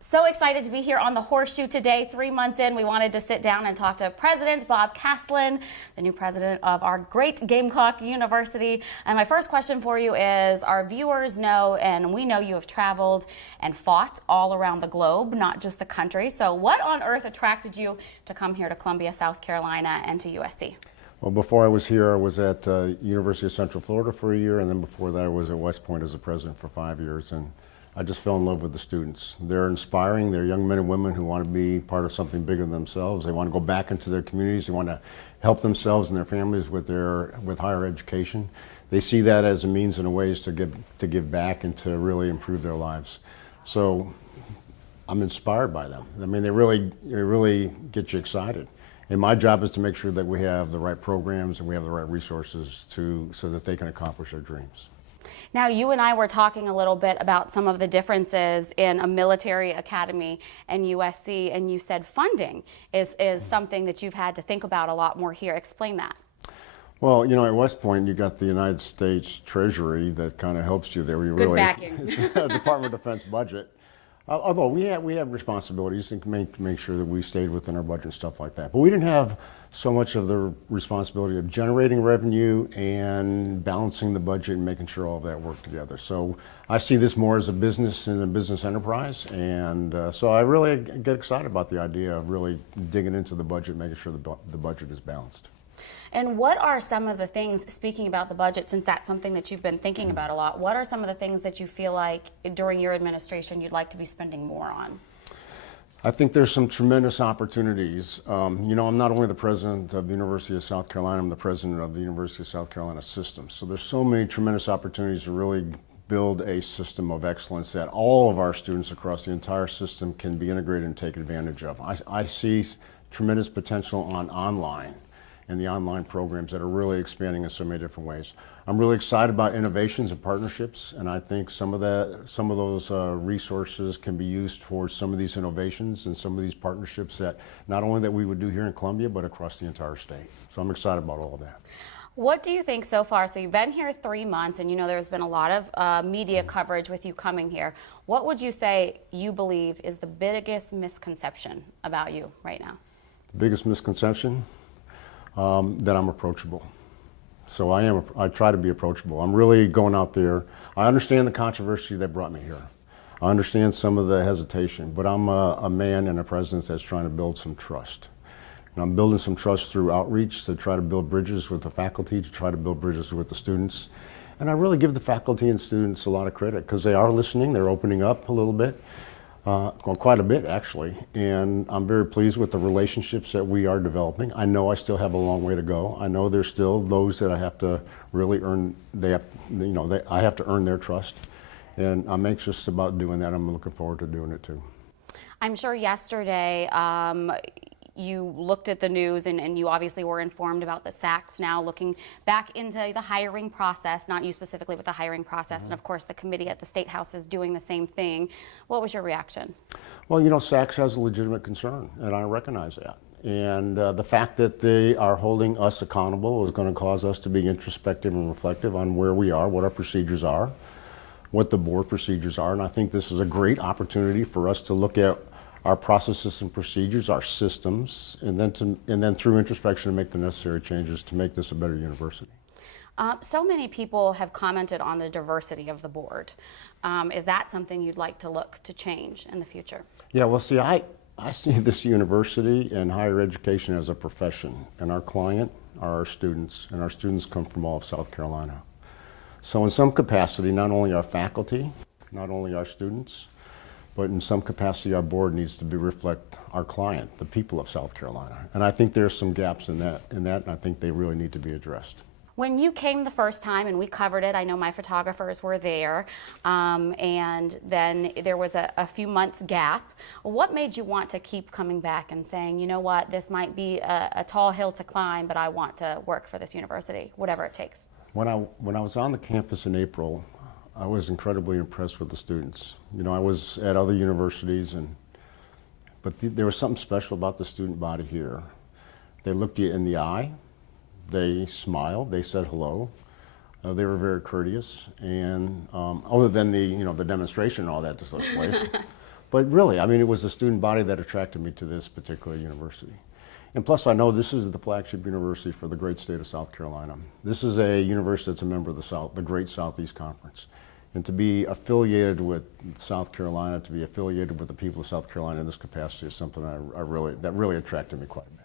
So excited to be here on the Horseshoe today. 3 months in, we wanted to sit down and talk to President Bob Caslen, the new president of our great Gamecock University. And my first question for you is, our viewers know, and we know you have traveled and fought all around the globe, not just the country. So what on earth attracted you to come here to Columbia, South Carolina, and to USC? Well, before I was here, I was at University of Central Florida for a year, and then before that I was at West Point as a president for 5 years. And I just fell in love with the students. They're inspiring. They're young men and women who want to be part of something bigger than themselves. They want to go back into their communities. They want to help themselves and their families with higher education. They see that as a means and a ways to give back and to really improve their lives. So I'm inspired by them. I mean, they really get you excited. And my job is to make sure that we have the right programs and we have the right resources so that they can accomplish their dreams. Now, you and I were talking a little bit about some of the differences in a military academy and USC, and you said funding is something that you've had to think about a lot more here. Explain that. Well, you know, at West Point, you got the United States Treasury that kind of helps you there. Good backing. It's a Department of Defense budget. Although we have responsibilities to make sure that we stayed within our budget and stuff like that. But we didn't have so much of the responsibility of generating revenue and balancing the budget and making sure all of that worked together. So I see this more as a business and a business enterprise. And so I really get excited about the idea of really digging into the budget, making sure the budget is balanced. And what are some of the things, speaking about the budget, since that's something that you've been thinking about a lot, what are some of the things that you feel like during your administration you'd like to be spending more on? I think there's some tremendous opportunities. You know, I'm not only the president of the University of South Carolina, I'm the president of the University of South Carolina system. So there's so many tremendous opportunities to really build a system of excellence that all of our students across the entire system can be integrated and take advantage of. I see tremendous potential online and the online programs that are really expanding in so many different ways. I'm really excited about innovations and partnerships, and I think some of those resources can be used for some of these innovations and some of these partnerships that not only that we would do here in Columbia, but across the entire state. So I'm excited about all of that. What do you think so far? So you've been here 3 months, and you know there's been a lot of media coverage with you coming here. What would you say you believe is the biggest misconception about you right now? The biggest misconception? That I'm approachable. So I try to be approachable. I'm really going out there. I understand the controversy that brought me here. I understand some of the hesitation, but I'm a man and a president that's trying to build some trust. And I'm building some trust through outreach to try to build bridges with the faculty, to try to build bridges with the students. And I really give the faculty and students a lot of credit because they are listening, they're opening up a little bit. Well, quite a bit actually, and I'm very pleased with the relationships that we are developing. I know I still have a long way to go. I know there's still those that I have to really earn. I have to earn their trust, and I'm anxious about doing that. I'm looking forward to doing it too. I'm sure yesterday you looked at the news and you obviously were informed about the SACs now looking back into the hiring process, not you specifically, but the hiring process. And of course, the committee at the State House is doing the same thing. What was your reaction? Well, you know, SACs has a legitimate concern, and I recognize that. And the fact that they are holding us accountable is going to cause us to be introspective and reflective on where we are, what our procedures are, what the board procedures are. And I think this is a great opportunity for us to look at our processes and procedures, our systems, and then through introspection to make the necessary changes to make this a better university. So many people have commented on the diversity of the board. Is that something you'd like to look to change in the future? Yeah, well, see, I see this university and higher education as a profession, and our client are our students, and our students come from all of South Carolina. So in some capacity, not only our faculty, not only our students, but in some capacity our board needs to reflect our client, the people of South Carolina. And I think there's some gaps in that, and I think they really need to be addressed. When you came the first time and we covered it, I know my photographers were there, and then there was a few months gap. What made you want to keep coming back and saying, you know what, this might be a tall hill to climb, but I want to work for this university, whatever it takes? When I was on the campus in April, I was incredibly impressed with the students. You know, I was at other universities, but there was something special about the student body here. They looked you in the eye, they smiled, they said hello. They were very courteous, and other than the demonstration and all that that took place, But really, I mean, it was the student body that attracted me to this particular university. And plus, I know this is the flagship university for the great state of South Carolina. This is a university that's a member of the Great Southeast Conference. And to be affiliated with South Carolina, to be affiliated with the people of South Carolina in this capacity is something that really attracted me quite a bit.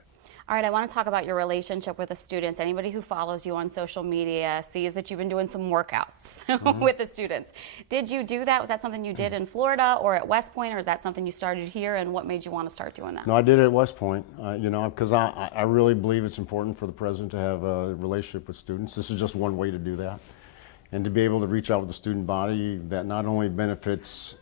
All right, I want to talk about your relationship with the students. Anybody who follows you on social media sees that you've been doing some workouts with the students. Did you do that? Was that something you did in Florida or at West Point, or is that something you started here, and what made you want to start doing that? No, I did it at West Point, because I really believe it's important for the president to have a relationship with students. This is just one way to do that. And to be able to reach out with the student body that not only benefits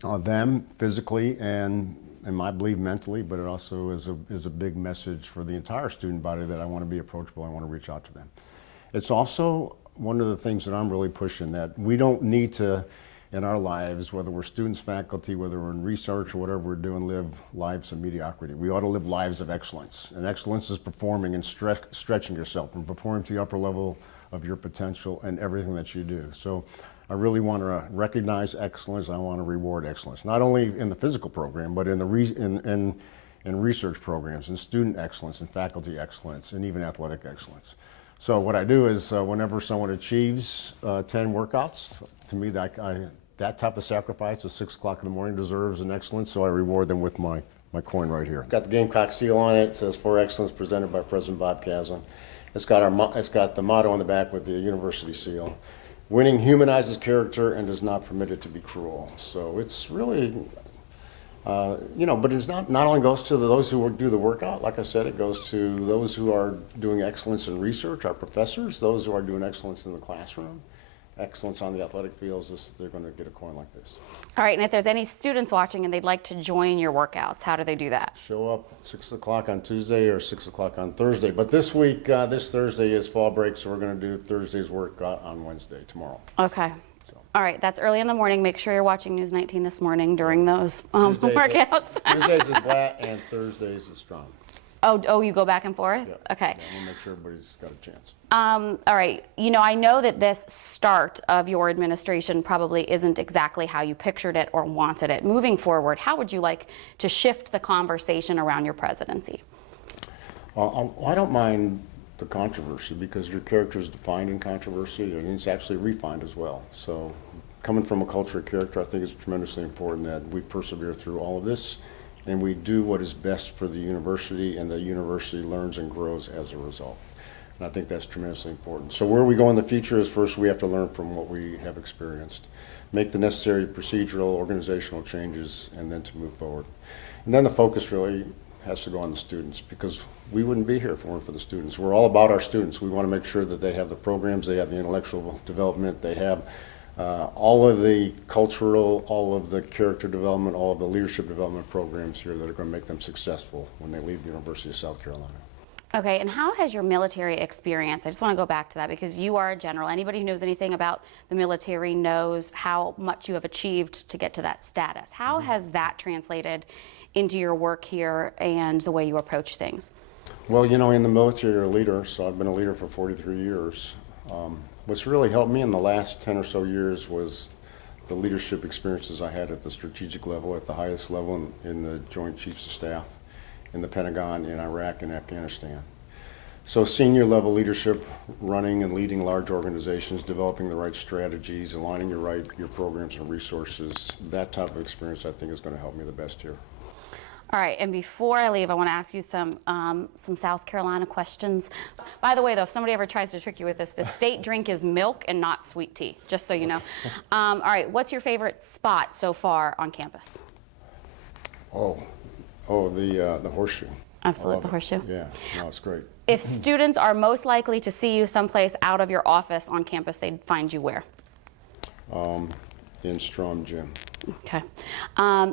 them physically and I believe mentally, but it also is a big message for the entire student body that I want to be approachable, I want to reach out to them. It's also one of the things that I'm really pushing, that we don't need to, in our lives, whether we're students, faculty, whether we're in research or whatever we're doing, live lives of mediocrity. We ought to live lives of excellence. And excellence is performing and stretching yourself and performing to the upper level of your potential and everything that you do. So I really want to recognize excellence. I want to reward excellence, not only in the physical program, but in the in research programs, and student excellence, and faculty excellence, and even athletic excellence. So what I do is whenever someone achieves 10 workouts, to me that type of sacrifice at 6 o'clock in the morning deserves an excellence, so I reward them with my coin right here. Got the Gamecock seal on it. It says "For Excellence," presented by President Bob Caslen. It's got the motto on the back with the university seal. Winning humanizes character and does not permit it to be cruel. So it's really, but it's not only goes to those who do the workout. Like I said, it goes to those who are doing excellence in research, our professors, those who are doing excellence in the classroom, excellence on the athletic fields. They're going to get a coin like this. All right, and if there's any students watching and they'd like to join your workouts, how do they do that? Show up 6 o'clock on Tuesday or 6 o'clock on Thursday. But this week, this Thursday is fall break, so we're going to do Thursday's workout on Wednesday, tomorrow. Okay. All right, that's early in the morning. Make sure you're watching News 19 this morning during those workouts. Tuesdays is Blatt and Thursdays is Strong. Oh, you go back and forth? Yep. Okay. Yeah, we'll make sure everybody's got a chance. All right. I know that this start of your administration probably isn't exactly how you pictured it or wanted it. Moving forward, how would you like to shift the conversation around your presidency? I don't mind the controversy, because your character is defined in controversy, and it's actually refined as well. So coming from a culture of character, I think it's tremendously important that we persevere through all of this, and we do what is best for the university, and the university learns and grows as a result. And I think that's tremendously important. So where we go in the future is, first we have to learn from what we have experienced, make the necessary procedural, organizational changes, and then to move forward. And then the focus really has to go on the students, because we wouldn't be here if it weren't for the students. We're all about our students. We want to make sure that they have the programs, they have the intellectual development, they have all of the cultural, all of the character development, all of the leadership development programs here that are going to make them successful when they leave the University of South Carolina. Okay, and how has your military experience, I just want to go back to that because you are a general. Anybody who knows anything about the military knows how much you have achieved to get to that status. How has that translated into your work here and the way you approach things? Well, in the military, you're a leader, so I've been a leader for 43 years. What's really helped me in the last 10 or so years was the leadership experiences I had at the strategic level, at the highest level in the Joint Chiefs of Staff, in the Pentagon, in Iraq and Afghanistan. So senior level leadership, running and leading large organizations, developing the right strategies, aligning your programs and resources, that type of experience I think is going to help me the best here. All right, and before I leave, I want to ask you some South Carolina questions. By the way, though, if somebody ever tries to trick you with this, the state drink is milk and not sweet tea, just so you know. All right, what's your favorite spot so far on campus? The horseshoe. Absolutely, the horseshoe. Yeah, no, it's great. If students are most likely to see you someplace out of your office on campus, they'd find you where? In Strom Gym. Okay.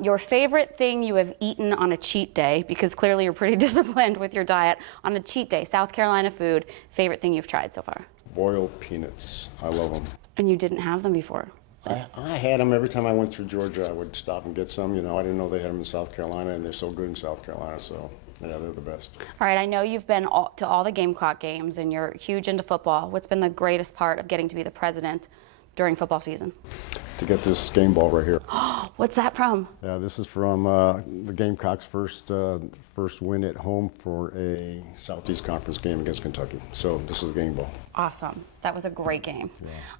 Your favorite thing you have eaten on a cheat day, because clearly you're pretty disciplined with your diet, on a cheat day, South Carolina food, favorite thing you've tried so far? Boiled peanuts. I love them. And you didn't have them before? I had them every time I went through Georgia. I would stop and get some. I didn't know they had them in South Carolina, and they're so good in South Carolina, so yeah, they're the best. All right, I know you've been to all the Gamecock games, and you're huge into football. What's been the greatest part of getting to be the president during football season? to get this game ball right here. What's that from? Yeah, this is from the Gamecocks' first win at home for a Southeast Conference game against Kentucky. So this is the game ball. Awesome. That was a great game.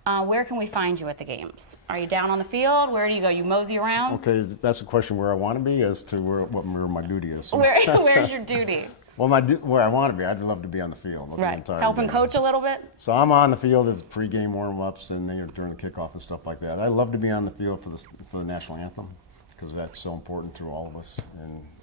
Yeah. Where can we find you at the games? Are you down on the field? Where do you go? You mosey around? Okay, that's a question where I want to be as to where my duty is. Where's your duty? Well, where I want to be, I'd love to be on the field. Right. Helping coach a little bit? So I'm on the field at pre-game warm-ups and then during the kickoff and stuff like that. I love to be on the field for the national anthem because that's so important to all of us,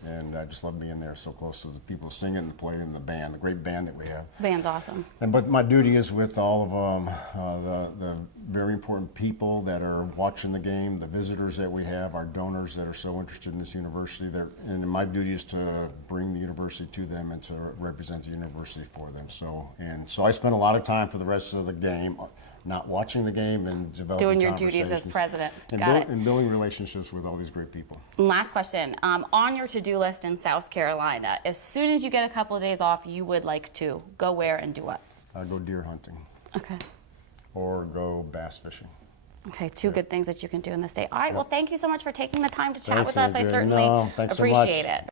and I just love being there so close to the people singing and playing and the band, the great band that we have. Band's awesome. But my duty is with all of the very important people that are watching the game, the visitors that we have, our donors that are so interested in this university. And my duty is to bring the university to them and to represent the university for them. So I spend a lot of time for the rest of the game not watching the game and developing doing your duties as president. And building relationships with all these great people. Last question. On your to-do list in South Carolina, as soon as you get a couple of days off, you would like to go where and do what? Go deer hunting. Okay. Or go bass fishing. Okay, two good things that you can do in the state. All right, well, thank you so much for taking the time to chat Thanks, with us. I Adrienne. certainly No, thanks so much. appreciate it.